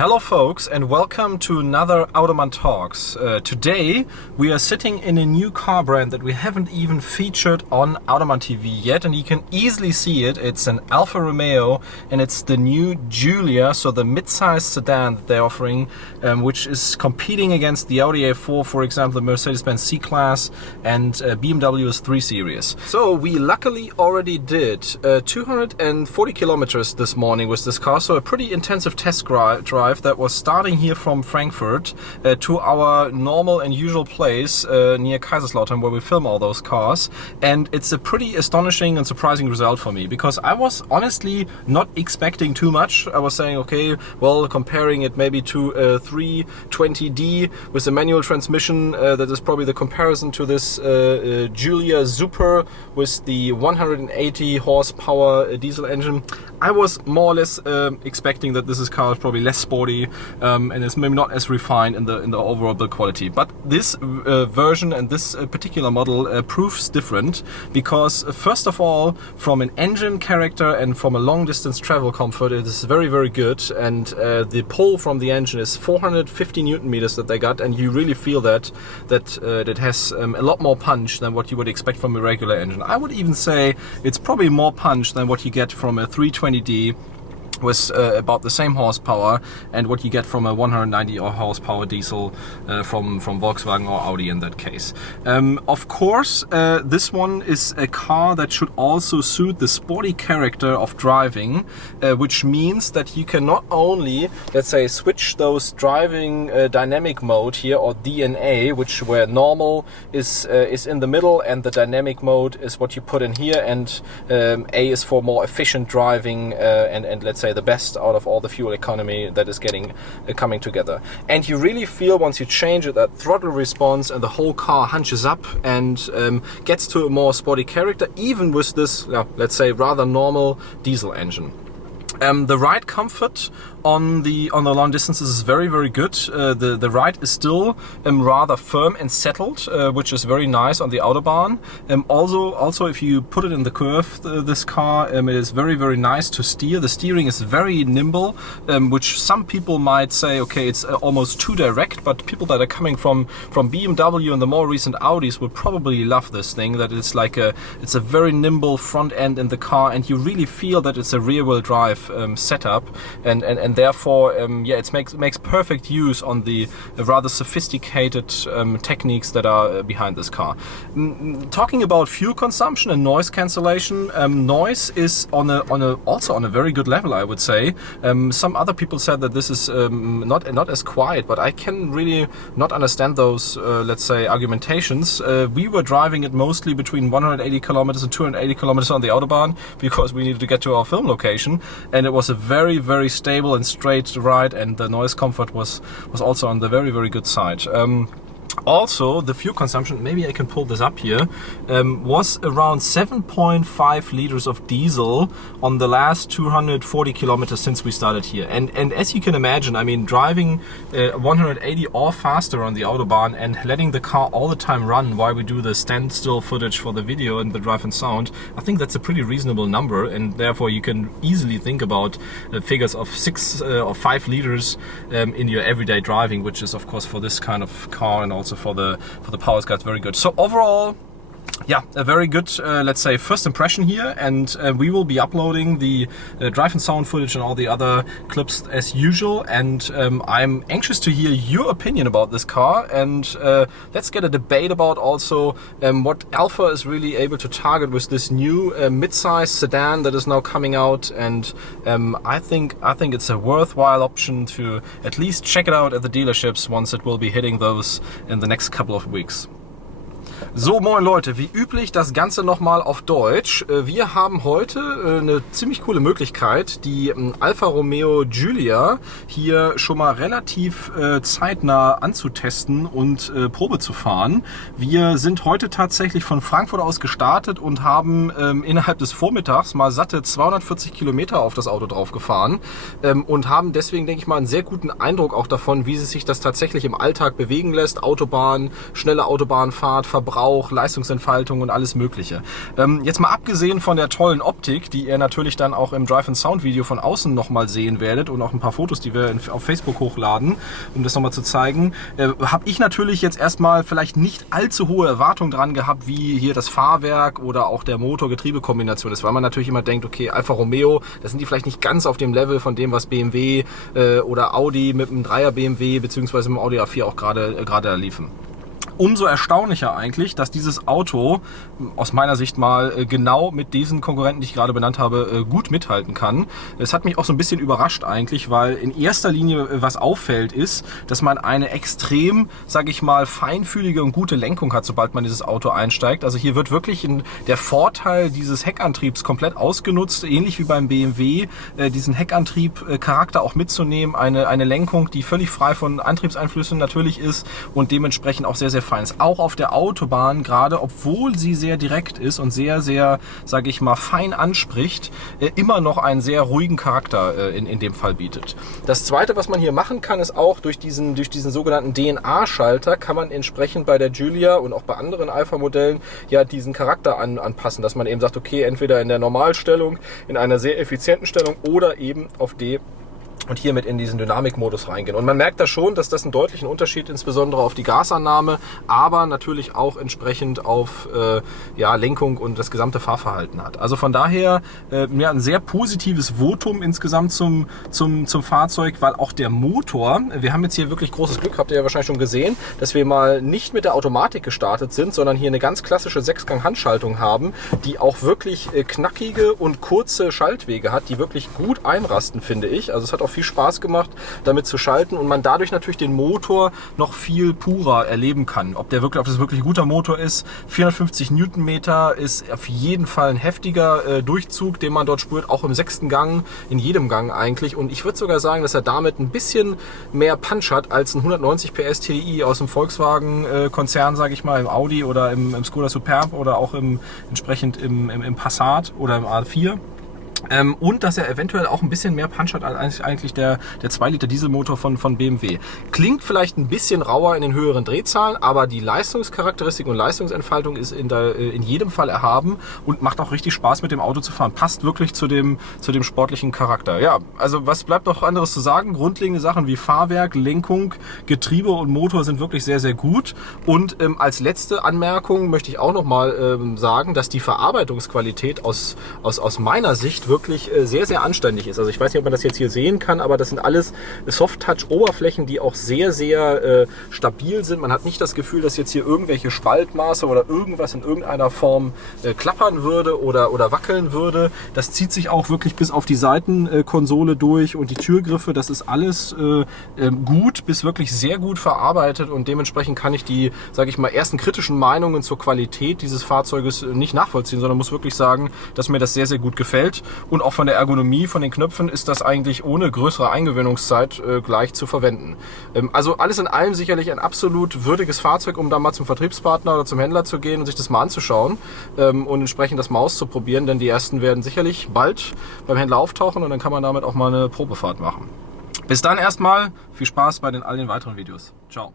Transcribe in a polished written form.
Hello folks, and welcome to another Automann Talks. Today we are sitting in a new car brand that we haven't even featured on Automann-TV yet, and you can easily see it. It's an Alfa Romeo and it's the new Giulia, so the mid-size sedan that they're offering, which is competing against the Audi A4, for example, the Mercedes-AMG C-Class and BMW's 3 Series. So we luckily already did 240 kilometers this morning with this car, so a pretty intensive test drive that was starting here from Frankfurt to our normal and usual place near Kaiserslautern, where we film all those cars. And it's a pretty astonishing and surprising result for me, because I was honestly not expecting too much. I was saying, okay, well, comparing it maybe to a 320D with a manual transmission, that is probably the comparison to this Giulia Super with the 180 horsepower diesel engine. I was more or less expecting that this car is probably less sporty and is maybe not as refined in the overall build quality. But this version and this particular model proves different, because first of all, from an engine character and from a long distance travel comfort, it is very, very good. And the pull from the engine is 450 Newton meters that they got, and you really feel that it has a lot more punch than what you would expect from a regular engine. I would even say it's probably more punch than what you get from a 320D with about the same horsepower and what you get from a 190 horsepower diesel from Volkswagen or Audi in that case. Of course, this one is a car that should also suit the sporty character of driving, which means that you can not only, let's say, switch those driving dynamic mode here, or DNA, where normal is in the middle and the dynamic mode is what you put in here, and A is for more efficient driving and let's say the best out of all the fuel economy that is coming together. And you really feel, once you change it, that throttle response, and the whole car hunches up and gets to a more sporty character, even with this, let's say, rather normal diesel engine. The ride comfort on the long distances is very, very good. The ride is still rather firm and settled, which is very nice on the Autobahn. Also, if you put it in the curve, this car, it is very, very nice to steer. The steering is very nimble, which some people might say, okay, it's almost too direct, but people that are coming from BMW and the more recent Audis will probably love this thing, that it's like it's a very nimble front end in the car, and you really feel that it's a rear-wheel drive setup, and therefore it makes perfect use on the rather sophisticated techniques that are behind this car. Talking about fuel consumption and noise cancellation, noise is also on a very good level, I would say. Some other people said that this is not as quiet, but I can really not understand those let's say argumentations. We were driving it mostly between 180 kilometers and 280 kilometers on the Autobahn, because we needed to get to our film location, and it was a very, very stable and straight ride, and the noise comfort was also on the very, very good side. Also, the fuel consumption, maybe I can pull this up here, was around 7.5 liters of diesel on the last 240 kilometers since we started here. And as you can imagine, I mean, driving 180 or faster on the Autobahn and letting the car all the time run while we do the standstill footage for the video and the drive and sound, I think that's a pretty reasonable number, and therefore you can easily think about figures of 6 or 5 liters in your everyday driving, which is, of course, for this kind of car and also for the power guys, very good. So overall, yeah, a very good, let's say, first impression here, and we will be uploading the drive and sound footage and all the other clips as usual, and I'm anxious to hear your opinion about this car, and let's get a debate about also what Alfa is really able to target with this new mid-size sedan that is now coming out, and I think it's a worthwhile option to at least check it out at the dealerships once it will be hitting those in the next couple of weeks. So, moin Leute, wie üblich das Ganze nochmal auf Deutsch. Wir haben heute eine ziemlich coole Möglichkeit, die Alfa Romeo Giulia hier schon mal relativ zeitnah anzutesten und Probe zu fahren. Wir sind heute tatsächlich von Frankfurt aus gestartet und haben innerhalb des Vormittags mal satte 240 Kilometer auf das Auto drauf gefahren und haben deswegen, denke ich mal, einen sehr guten Eindruck auch davon, wie sich das tatsächlich im Alltag bewegen lässt. Autobahn, schnelle Autobahnfahrt, Verbrauch, Verbrauch, Leistungsentfaltung und alles Mögliche. Jetzt mal abgesehen von der tollen Optik, die ihr natürlich dann auch im Drive and Sound Video von außen nochmal sehen werdet und auch ein paar Fotos, die wir auf Facebook hochladen, um das nochmal zu zeigen, habe ich natürlich jetzt erstmal vielleicht nicht allzu hohe Erwartungen dran gehabt, wie hier das Fahrwerk oder auch der Motor-Getriebe-Kombination ist, weil man natürlich immer denkt, okay, Alfa Romeo, da sind die vielleicht nicht ganz auf dem Level von dem, was BMW oder Audi mit einem 3er BMW bzw. mit dem Audi A4 auch gerade liefen. Umso erstaunlicher eigentlich, dass dieses Auto aus meiner Sicht mal genau mit diesen Konkurrenten, die ich gerade benannt habe, gut mithalten kann. Es hat mich auch so ein bisschen überrascht eigentlich, weil in erster Linie was auffällt ist, dass man eine extrem, sage ich mal, feinfühlige und gute Lenkung hat, sobald man dieses Auto einsteigt. Also hier wird wirklich der Vorteil dieses Heckantriebs komplett ausgenutzt, ähnlich wie beim BMW, diesen Heckantrieb-Charakter auch mitzunehmen, eine Lenkung, die völlig frei von Antriebseinflüssen natürlich ist und dementsprechend auch sehr, sehr fein ist. Auch auf der Autobahn, gerade obwohl sie sehr direkt ist und sehr, sehr, sage ich mal, fein anspricht, immer noch einen sehr ruhigen Charakter in dem Fall bietet. Das Zweite, was man hier machen kann, ist auch durch diesen sogenannten DNA-Schalter kann man entsprechend bei der Giulia und auch bei anderen Alpha-Modellen ja diesen Charakter anpassen, dass man eben sagt, okay, entweder in der Normalstellung, in einer sehr effizienten Stellung oder eben auf D und hiermit in diesen Dynamikmodus reingehen. Und man merkt da schon, dass das einen deutlichen Unterschied insbesondere auf die Gasannahme, aber natürlich auch entsprechend auf Lenkung und das gesamte Fahrverhalten hat. Also von daher ein sehr positives Votum insgesamt zum Fahrzeug, weil auch der Motor, wir haben jetzt hier wirklich großes Glück, habt ihr ja wahrscheinlich schon gesehen, dass wir mal nicht mit der Automatik gestartet sind, sondern hier eine ganz klassische 6-Gang-Handschaltung haben, die auch wirklich knackige und kurze Schaltwege hat, die wirklich gut einrasten, finde ich. Also es hat auch viel Spaß gemacht, damit zu schalten und man dadurch natürlich den Motor noch viel purer erleben kann. Ob das wirklich ein guter Motor ist, 450 Newtonmeter ist auf jeden Fall ein heftiger Durchzug, den man dort spürt, auch im 6. Gang, in jedem Gang eigentlich. Und ich würde sogar sagen, dass er damit ein bisschen mehr Punch hat als ein 190 PS TDI aus dem Volkswagen-Konzern, sage ich mal, im Audi oder im Skoda Superb oder auch entsprechend im Passat oder im A4. Und dass er eventuell auch ein bisschen mehr Punch hat als eigentlich der 2 Liter Dieselmotor von BMW. Klingt vielleicht ein bisschen rauer in den höheren Drehzahlen, aber die Leistungscharakteristik und Leistungsentfaltung ist in jedem Fall erhaben und macht auch richtig Spaß mit dem Auto zu fahren. Passt wirklich zu dem sportlichen Charakter. Ja, also was bleibt noch anderes zu sagen? Grundlegende Sachen wie Fahrwerk, Lenkung, Getriebe und Motor sind wirklich sehr, sehr gut. Und als letzte Anmerkung möchte ich auch noch mal sagen, dass die Verarbeitungsqualität aus meiner Sicht wirklich sehr, sehr anständig ist. Also ich weiß nicht, ob man das jetzt hier sehen kann, aber das sind alles Soft-Touch-Oberflächen, die auch sehr, sehr stabil sind. Man hat nicht das Gefühl, dass jetzt hier irgendwelche Spaltmaße oder irgendwas in irgendeiner Form klappern würde oder wackeln würde. Das zieht sich auch wirklich bis auf die Seitenkonsole durch und die Türgriffe. Das ist alles gut bis wirklich sehr gut verarbeitet und dementsprechend kann ich die, sage ich mal, ersten kritischen Meinungen zur Qualität dieses Fahrzeuges nicht nachvollziehen, sondern muss wirklich sagen, dass mir das sehr, sehr gut gefällt. Und auch von der Ergonomie, von den Knöpfen ist das eigentlich ohne größere Eingewöhnungszeit gleich zu verwenden. Also alles in allem sicherlich ein absolut würdiges Fahrzeug, um da mal zum Vertriebspartner oder zum Händler zu gehen und sich das mal anzuschauen und entsprechend das mal auszuprobieren, denn die ersten werden sicherlich bald beim Händler auftauchen und dann kann man damit auch mal eine Probefahrt machen. Bis dann erstmal, viel Spaß bei all den weiteren Videos. Ciao.